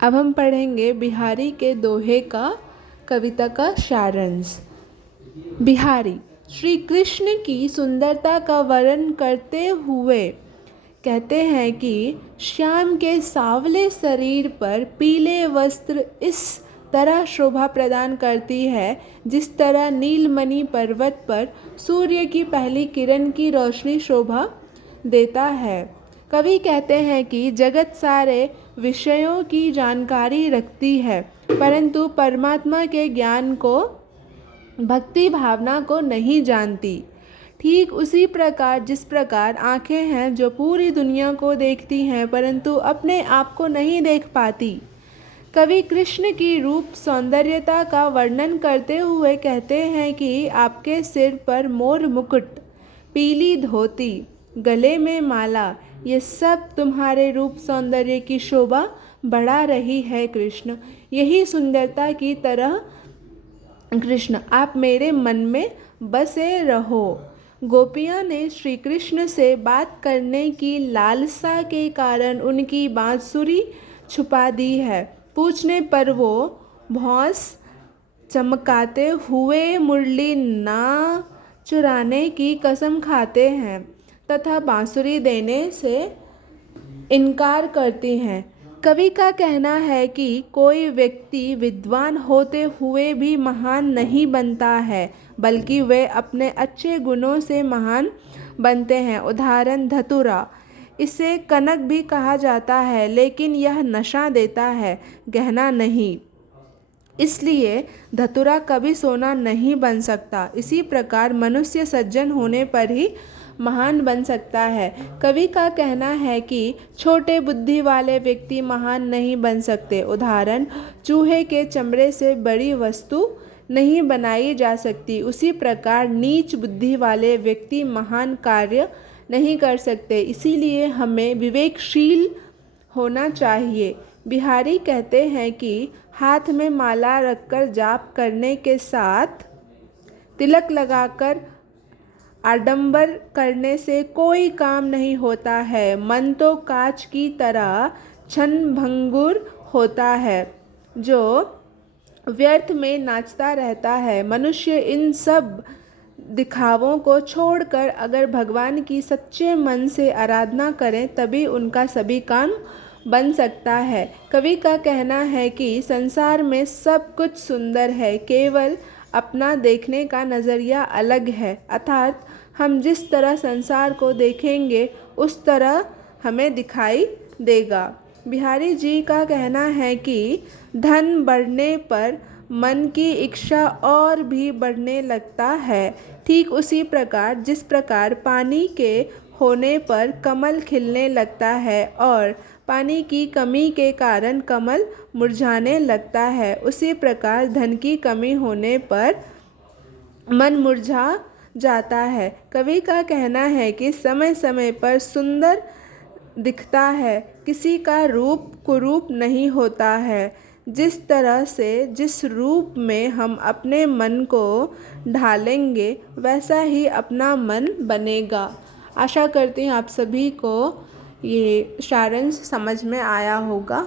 अब हम पढ़ेंगे बिहारी के दोहे का कविता का सारांश। बिहारी श्री कृष्ण की सुंदरता का वर्णन करते हुए कहते हैं कि श्याम के सांवले शरीर पर पीले वस्त्र इस तरह शोभा प्रदान करती है जिस तरह नीलमणि पर्वत पर सूर्य की पहली किरण की रोशनी शोभा देता है। कवि कहते हैं कि जगत सारे विषयों की जानकारी रखती है परंतु परमात्मा के ज्ञान को, भक्ति भावना को नहीं जानती। ठीक उसी प्रकार जिस प्रकार आँखें हैं जो पूरी दुनिया को देखती हैं परंतु अपने आप को नहीं देख पाती। कवि कृष्ण की रूप सौंदर्यता का वर्णन करते हुए कहते हैं कि आपके सिर पर मोर मुकुट, पीली धोती, गले में माला, ये सब तुम्हारे रूप सौंदर्य की शोभा बढ़ा रही है कृष्ण। यही सुंदरता की तरह कृष्ण आप मेरे मन में बसे रहो। गोपियाँ ने श्री कृष्ण से बात करने की लालसा के कारण उनकी बांसुरी छुपा दी है। पूछने पर वो भौंस चमकाते हुए मुरली ना चुराने की कसम खाते हैं तथा बांसुरी देने से इनकार करती हैं। कवि का कहना है कि कोई व्यक्ति विद्वान होते हुए भी महान नहीं बनता है बल्कि वे अपने अच्छे गुणों से महान बनते हैं। उदाहरण धतूरा, इसे कनक भी कहा जाता है लेकिन यह नशा देता है, गहना नहीं, इसलिए धतूरा कभी सोना नहीं बन सकता। इसी प्रकार मनुष्य सज्जन होने पर ही महान बन सकता है। कवि का कहना है कि छोटे बुद्धि वाले व्यक्ति महान नहीं बन सकते। उदाहरण, चूहे के चमड़े से बड़ी वस्तु नहीं बनाई जा सकती। उसी प्रकार नीच बुद्धि वाले व्यक्ति महान कार्य नहीं कर सकते। इसीलिए हमें विवेकशील होना चाहिए। बिहारी कहते हैं कि हाथ में माला रखकर जाप करने के साथ तिलक लगाकर आडंबर करने से कोई काम नहीं होता है। मन तो कांच की तरह क्षणभंगुर होता है जो व्यर्थ में नाचता रहता है। मनुष्य इन सब दिखावों को छोड़कर अगर भगवान की सच्चे मन से आराधना करें तभी उनका सभी काम बन सकता है। कवि का कहना है कि संसार में सब कुछ सुंदर है, केवल अपना देखने का नज़रिया अलग है। अर्थात हम जिस तरह संसार को देखेंगे उस तरह हमें दिखाई देगा। बिहारी जी का कहना है कि धन बढ़ने पर मन की इच्छा और भी बढ़ने लगता है। ठीक उसी प्रकार जिस प्रकार पानी के होने पर कमल खिलने लगता है और पानी की कमी के कारण कमल मुरझाने लगता है, उसी प्रकार धन की कमी होने पर मन मुरझा जाता है। कवि का कहना है कि समय समय पर सुंदर दिखता है, किसी का रूप कुरूप नहीं होता है। जिस तरह से जिस रूप में हम अपने मन को ढालेंगे वैसा ही अपना मन बनेगा। आशा करती हूँ आप सभी को ये सारांश समझ में आया होगा।